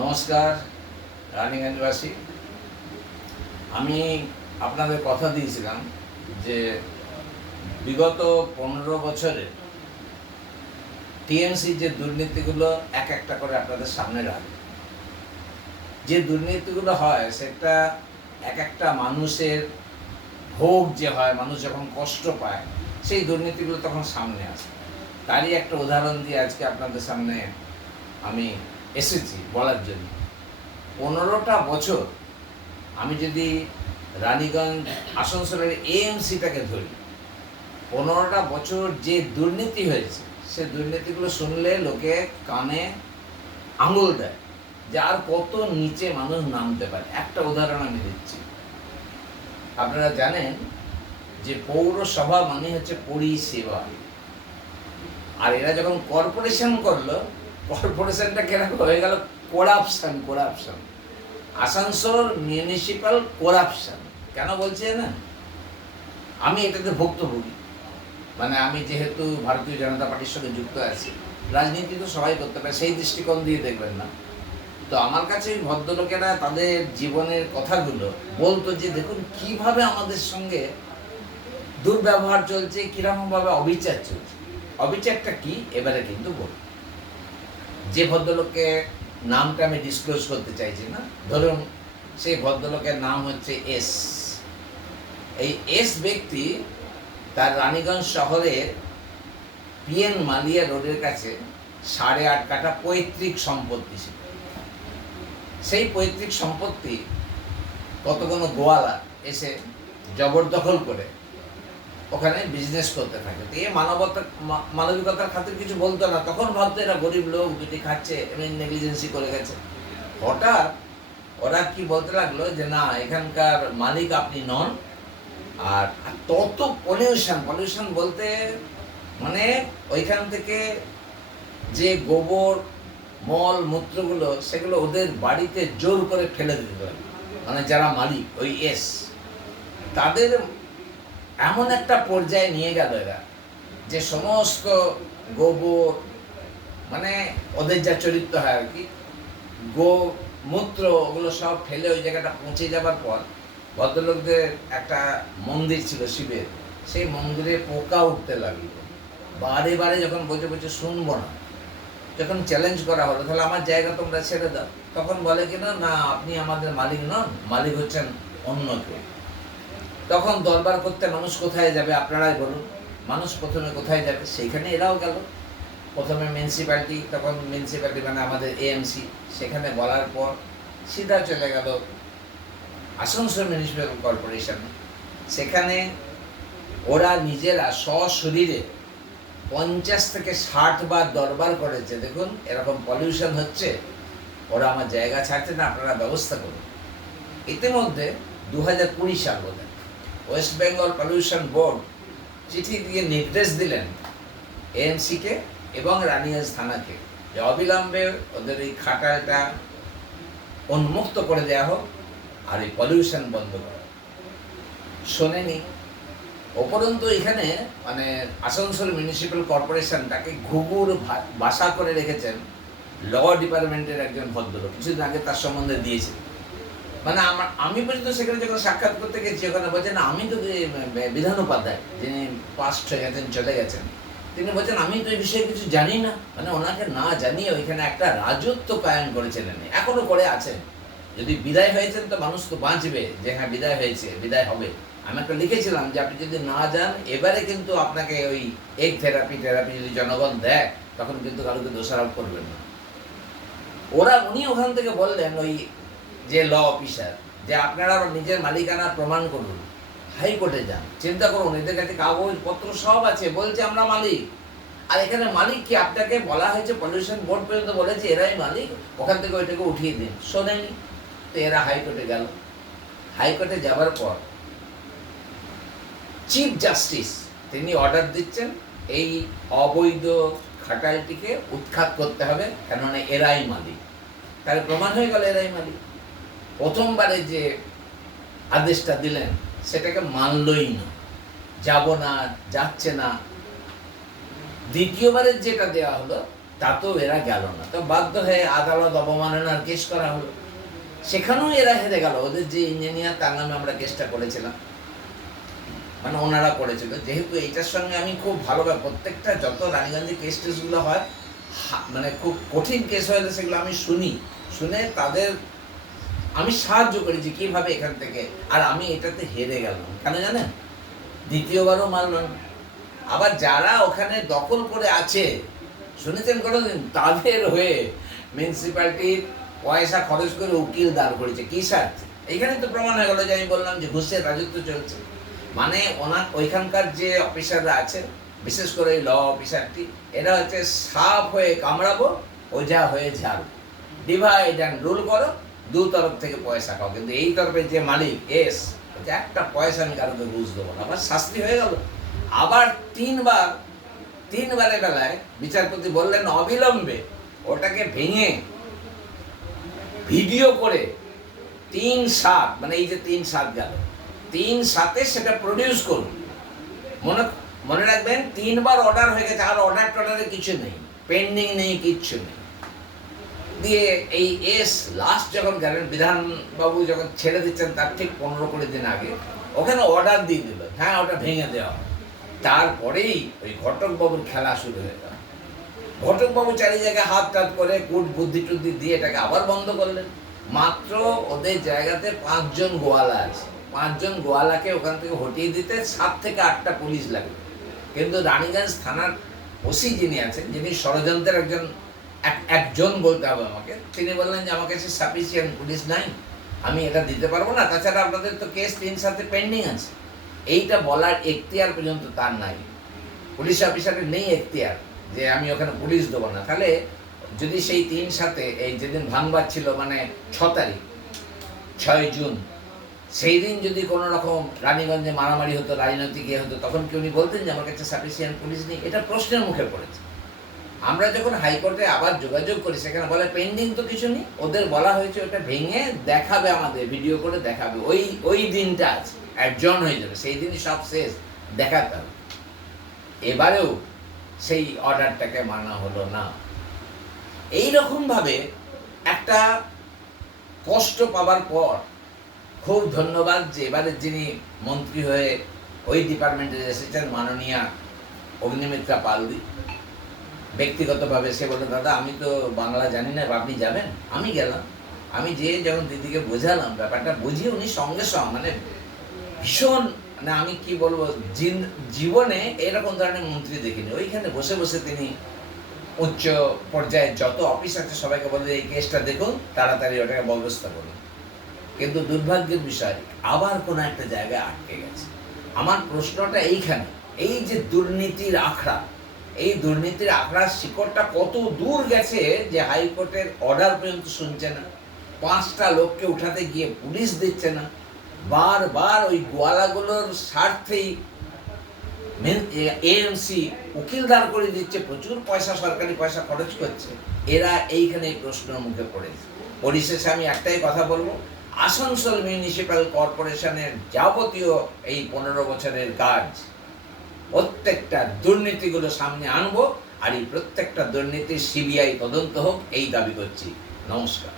নমস্কার রানীগঞ্জবাসী। আমি আপনাদের কথা দিয়েছিলাম যে বিগত 15 বছরে টিএমসি যে দুর্নীতিগুলো এক একটা করে আপনাদের সামনে রাখে। যে দুর্নীতিগুলো হয় সেটা এক একটা মানুষের ভোগ যে হয়, মানুষ যখন কষ্ট পায় সেই দুর্নীতিগুলো তখন সামনে আসে। তারই একটা উদাহরণ দিয়ে আজকে আপনাদের সামনে আমি এসেছি বলার জন্য। 15টা বছর আমি যদি রানীগঞ্জ আসানসোলের এএমসিটাকে ধরি, 15টা বছর যে দুর্নীতি হয়েছে সে দুর্নীতিগুলো শুনলে লোকে কানে আঙুল দেয় যে আর কত নিচে মানুষ নামতে পারে। একটা উদাহরণ আমি দিচ্ছি। আপনারা জানেন যে পৌরসভা মানে হচ্ছে পরিষেবা, আর এরা যখন কর্পোরেশন করলো, কর্পোরেশনটা কেরকম হয়ে গেল? করাপশন। Asansol municipal corruption. কেন বলছে না? আমি এটাতে ভুক্তভোগী। মানে আমি যেহেতু ভারতীয় জনতা পার্টির সঙ্গে যুক্ত আছি, রাজনীতি তো সবাই করতে পারে, সেই দৃষ্টিকোণ দিয়ে দেখবেন না। তো আমার কাছে ওই ভদ্রলোকেরা তাদের জীবনের কথাগুলো বলতো যে দেখুন কিভাবে আমাদের সঙ্গে দুর্ব্যবহার চলছে, কিরকমভাবে অবিচার চলছে। অবিচারটা কি এবারে কিন্তু বল, যে ভদ্রলোককে নামটা আমি ডিসক্লোজ করতে চাইছি না, ধরুন সেই ভদ্রলোকের নাম হচ্ছে এস। এই এস ব্যক্তি তার রানীগঞ্জ শহরের পিএন মালিয়া রোডের কাছে 8.5 কাঠা পৈতৃক সম্পত্তি ছিল। সেই পৈতৃক সম্পত্তি কত কোনো গোয়ালা এসে জবরদখল করে ওখানে বিজনেস করতে থাকে। তো এই মানবিকতার খাতির কিছু বলতো না, তখন ভাবতো এরা গরিব লোক, দুটি খাচ্ছে, এমনি নেগলিজেন্সি করে গেছে। হঠাৎ ওরা কি বলতে লাগলো যে না, এখানকার মালিক আপনি নন। আর তত পলিউশন বলতে মানে ওইখান থেকে যে গোবর মল মূত্রগুলো সেগুলো ওদের বাড়িতে জোর করে ফেলে দিতে হবে। মানে যারা মালিক ওই এস, তাদের এমন একটা পর্যায়ে নিয়ে গেল এরা যে সমস্ত গোবর, মানে ওদের যা চরিত্র হয় আর কি, গোমূত্র ওগুলো সব ফেলে ওই জায়গাটা পৌঁছে যাবার পর ভদ্রলোকদের একটা মন্দির ছিল শিবের, সেই মন্দিরে পোকা উঠতে লাগলো। বারে বারে যখন বলছে শুনবো না, যখন চ্যালেঞ্জ করা হলো তাহলে আমার জায়গা তোমরা ছেড়ে দাও, তখন বলে কিনা না আপনি আমাদের মালিক নন, মালিক হচ্ছেন অন্য কেউ। তখন দরবার করতে মানুষ কোথায় যাবে আপনারাই বলুন? মানুষ প্রথমে কোথায় যাবে? সেইখানে এরাও গেল। প্রথমে মিউনিসিপ্যালিটি, তখন মিউনিসিপ্যালিটি মানে আমাদের এএমসি, সেখানে বলার পর সিধা চলে গেল আসানসোল মিউনিসিপ্যাল কর্পোরেশন। সেখানে ওরা নিজেরা সশরীরে 50 থেকে 60 বার দরবার করেছে, দেখুন এরকম পলিউশন হচ্ছে, ওরা আমার জায়গা ছাড়ছে না, আপনারা ব্যবস্থা করুন। ইতিমধ্যে 2020 সাল বোধ হয় ওয়েস্ট বেঙ্গল পলিউশন বোর্ড চিঠি দিয়ে নির্দেশ দিলেন এএমসিকে এবং রানীগঞ্জ থানাকে যে অবিলম্বে ওদের এই খাটালটা উন্মুক্ত করে দেওয়া হোক আর এই পলিউশন বন্ধ করা। শোনেনি। উপরন্তু এখানে মানে আসানসোল মিউনিসিপ্যাল কর্পোরেশন তাকে ঘুঘুর বাসা করে রেখেছেন ল ডিপার্টমেন্টের একজন ভদ্রলোক। কিছুদিন আগে তার সম্বন্ধে দিয়েছে। মানে আমি পর্যন্ত সেখানে যখন সাক্ষাৎ করতে গেছি, ওখানে বলছেন আমি তো বিধান উপাধ্যায়, যিনি পাস্ট হয়ে গেছেন, চলে গেছেন, তিনি বলছেন আমি তো এই বিষয়ে কিছু জানি না। মানে ওনাকে না জানিয়ে ওইখানে একটা রাজত্ব কায়েম করেছিলেন, এখনো করে আছেন। যদি বিদায় হয়েছেন তো মানুষ তো বাঁচবে যে হ্যাঁ বিদায় হয়েছে, বিদায় হবে। আমি একটা লিখেছিলাম যে আপনি যদি না যান এবারে কিন্তু আপনাকে ওই এগ থেরাপি যদি জনগণ দেয় তখন কিন্তু কারোকে দোষারোপ করবেন না। উনি ওখান থেকে বললেন ওই যে ল অফিসার যে আপনারা নিজের মালিকানা প্রমাণ করুন, হাইকোর্টে যান। চিন্তা করুন, এদের কাছে কাগজপত্র সব আছে, বলছে আমরা মালিক। আর এখানে মালিক কি? আপনাকে বলা হয়েছে, পলিউশন বোর্ড পর্যন্ত বলেছে এরাই মালিক, ওখান থেকে ওইটাকে উঠিয়ে দিন। শোনেনি। তো এরা হাইকোর্টে গেল। হাইকোর্টে যাবার পর চিফ জাস্টিস তিনি অর্ডার দিচ্ছেন এই অবৈধ খাটালটিকে উৎখাত করতে হবে, কেননা এরাই মালিক। তাহলে প্রমাণ হয়ে গেল এরাই মালিক। প্রথমবারে যে আদেশটা দিলেন সেটাকে মানলই না, যাব না, যাচ্ছে না। দ্বিতীয়বারের যেটা দেওয়া হলো তাতেও এরা গেল না, তো বাধ্য হয়ে আদালত অবমাননার কেস করা হলো, সেখানেও এরা হেরে গেল। ওদের যে ইঞ্জিনিয়ার তার নামে আমরা কেসটা করেছিলাম, মানে ওনারা করেছিল। যেহেতু এইটার সঙ্গে আমি খুব ভালোভাবে প্রত্যেকটা যত রানীগঞ্জে কেস টেসগুলো হয়, মানে খুব কঠিন কেস হলে সেগুলো আমি শুনে তাদের আমি সাহায্য করেছি কীভাবে এখান থেকে, আর আমি এটাতে হেরে গেলাম কেন জানেন? দ্বিতীয়বারও মারলাম। আবার যারা ওখানে দখল করে আছে শুনেছেন কোনোদিন, তাদের হয়ে মিউনিসিপ্যালিটির পয়সা খরচ করে উকিল দাঁড় করেছে কি স্বার্থে? এইখানে তো প্রমাণ হয়ে গেলো যে আমি বললাম যে ঘুষের রাজত্ব চলছে। মানে ওইখানকার যে অফিসাররা আছে, বিশেষ করে ল অফিসারটি, এরা হচ্ছে সাপ হয়ে কামড়াবো, ওঝা হয়ে ঝাড়ু, ডিভাইড অ্যান্ড রুল করো, দু তরফ থেকে পয়সা খাও। কিন্তু এই তরফে যে মালিক একটা পয়সা আমি কারোকে ঘুষ দেবো না, আবার শাস্তি হয়ে গেল। আবার তিনবারের বেলায় বিচারপতি বললেন অবিলম্বে ওটাকে ভেঙে ভিডিও করে 3/7, মানে এই যে 3/7 গেল, 3/7 সেটা প্রডিউস করুন। মনে রাখবেন 3বার অর্ডার হয়ে গেছে, আর অর্ডারে কিছু নেই, পেন্ডিং নেই, কিচ্ছু নেই। দিয়ে এই লাস্ট যখন গেলেন, বিধানবাবু যখন ছেড়ে দিচ্ছেন তার ঠিক 15-20 দিন আগে ওখানে অর্ডার দিয়ে দিল, হ্যাঁ ওটা ভেঙে দেওয়া। তারপরেই ওই ঘটকবাবুর খেলা শুরু হয়ে গেল। ঘটকবাবু চারি জায়গায় হাত টাত করে কুট বুদ্ধি টুদ্ধি দিয়ে এটাকে আবার বন্ধ করলেন। মাত্র ওদের জায়গাতে 5 জন গোয়ালা আছে, 5 জন গোয়ালাকে ওখান থেকে হটিয়ে দিতে 7 থেকে 8টা পুলিশ লাগবে। কিন্তু রানীগঞ্জ থানার ওসি যিনি আছেন, যিনি ষড়যন্ত্রের একজন বলতে হবে আমাকে, তিনি বললেন যে আমার কাছে সাফিসিয়েন্ট পুলিশ নাই, আমি এটা দিতে পারবো না, তাছাড়া আপনাদের তো কেস 3/7 পেন্ডিং আছে। এইটা বলার এখতিয়ার পর্যন্ত তার নাই, পুলিশ অফিসারের নেই এখতিয়ার যে আমি ওখানে পুলিশ দেবো না। তাহলে যদি সেই 3/7 এই যেদিন ভাঙবার ছিল, মানে 6 জুন, সেই দিন যদি কোনো রকম রানীগঞ্জে মারামারি হতো, রাজনৈতিক হতো, তখন কি উনি বলতেন যে আমার কাছে সাফিসিয়েন্ট পুলিশ নেই? এটা প্রশ্নের মুখে পড়েছে। আমরা যখন হাইকোর্টে আবার যোগাযোগ করি, সেখানে বলে পেন্ডিং তো কিছু নেই, ওদের বলা হয়েছে ওটা ভেঙে দেখাবে, আমাদের ভিডিও করে দেখাবে, ওই দিনটা আছে, অ্যাডজন হয়ে যাবে, সেই দিনই সব শেষ, দেখাতে হবে। এবারেও সেই অর্ডারটাকে মানা হলো না। এইরকমভাবে একটা কষ্ট পাবার পর খুব ধন্যবাদ যে এবারে যিনি মন্ত্রী হয়ে ওই ডিপার্টমেন্টে এসেছেন, মাননীয়া অগ্নিমিত্রা পালদি। ব্যক্তিগতভাবে সে বলল, দাদা আমি তো বাংলা জানি না, আপনি যাবেন? আমি গেলাম। আমি যেয়ে যখন দিদিকে বোঝালাম, ব্যাপারটা বুঝিয়ে উনি সঙ্গে মানে ভীষণ, মানে আমি কি বলবো, জীবনে এরকম ধরনের মন্ত্রী দেখিনি। ওইখানে বসে বসে তিনি উচ্চ পর্যায়ের যত অফিস আছে সবাইকে বলে এই কেসটা দেখুন, তাড়াতাড়ি ওটাকে ব্যবস্থা করুন। কিন্তু দুর্ভাগ্যের বিষয়, আবার কোনো একটা জায়গায় আটকে গেছে। আমার প্রশ্নটা এইখানে, এই যে দুর্নীতির আখড়া, এই দুর্নীতির আখড়ার শিকড়টা কত দূর গেছে যে হাইকোর্টের অর্ডার পর্যন্ত শুনছে না, 5টা লোককে উঠাতে গিয়ে পুলিশ দিচ্ছে না, বারবার ওই গোয়ালাগুলোর স্বার্থেই এএমসি উকিল দাঁড় করে দিচ্ছে, প্রচুর পয়সা, সরকারি পয়সা খরচ করছে। এরা এইখানে প্রশ্নের মুখে পড়েছে। পরিশেষে আমি একটাই কথা বলবো, আসানসোল মিউনিসিপ্যাল কর্পোরেশনের যাবতীয় এই 15 বছরের কাজ, প্রত্যেকটা দুর্নীতিগুলো সামনে আনবো, আর এই প্রত্যেকটা দুর্নীতির সিবিআই তদন্ত হোক, এই দাবি করছি। নমস্কার।